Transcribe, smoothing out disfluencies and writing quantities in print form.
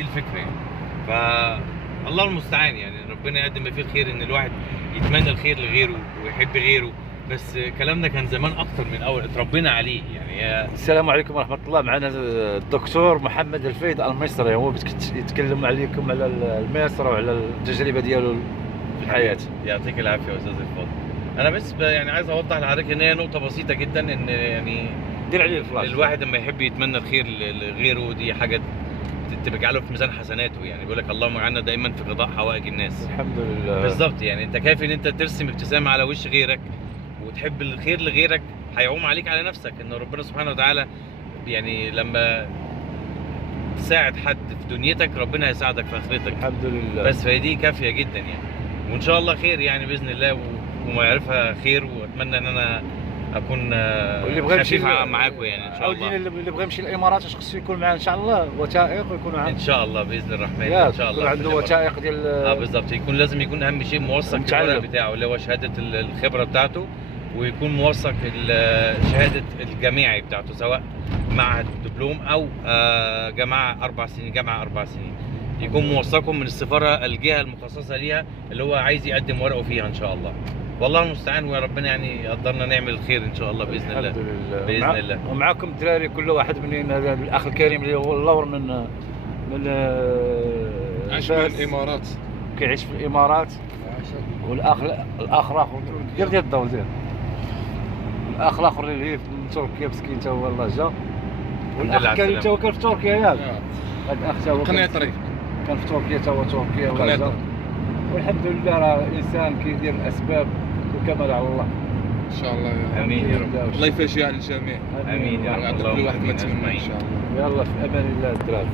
دي الفكره يعني. فالله المستعان يعني، ربنا يقدم ما فيه الخير، ان الواحد يتمنى الخير لغيره ويحب غيره. بس كلامنا كان زمان اكتر من اول، اتربينا عليه يعني. السلام عليكم ورحمة الله. معنا الدكتور محمد الفيض المصري، هو يتكلم عليكم على المصر وعلى التجربة ديالو في الحياة. يعطيك العافيه يا استاذ الفاضل. انا بس يعني عايز اوضح لحضرتك ان هي نقطه بسيطه جدا، ان يعني دير عليه الفلاش. الواحد لما يحب يتمنى الخير لغيره، دي حاجه تجعله في ميزان حسناته يعني. بيقول لك اللهم اجعلنا دايما في قضاء حوائج الناس. الحمد لله. بالظبط يعني، انت كافي ان انت ترسم ابتسامه على وش غيرك وتحب الخير لغيرك، هيعوم عليك على نفسك ان ربنا سبحانه وتعالى يعني لما تساعد حد في دنيتك ربنا هيساعدك في اخرتك. الحمد لله. بس فهي دي كافيه جدا يعني، وان شاء الله خير يعني باذن الله، وما يعرفها خير. واتمنى ان انا اكون خفيف معاكم يعني ان شاء الله. اللي بغى يمشي الامارات اش خصو يكون معاه ان شاء الله؟ وثائق ويكون معاه ان شاء الله باذن الرحمن. ان شاء الله عنده وثائق ديال بالظبط. يكون لازم يكون اهم شيء موثق الورق بتاعه اللي هو شهاده الخبره بتاعته، ويكون موثق شهاده الجامعي بتاعته، سواء معهد دبلوم او جامعه 4 سنين، جامعه 4 سنين، يكون موثقهم من السفاره الجهه المخصصه ليها اللي هو عايز يقدم ورقه فيها ان شاء الله. والله المستعان، وربنا يعني يقدرنا نعمل الخير ان شاء الله باذن الله. الحمد لله. باذن الله. ومعكم الدراري كل واحد من الاخ الكريم اللي هو اللور من عايش في الامارات، كيعيش في الامارات. والاخ الاخر ديال الضوء ديال الاخ الاخر اللي من تركيا مسكين تا هو الله جا. والاخ كريم تا هو كان في تركيا ياك. هذا الاخ تا هو قنيطري كان في تركيا، تا هو تركيا الله جا. والحمد لله راه انسان كيدير الاسباب والكمال على الله ان شاء الله. امين يا رب. الله يفرج على الجميع. امين يا رب. كل واحد ما يتمنى ان شاء الله. يلا في امان الله الدراري.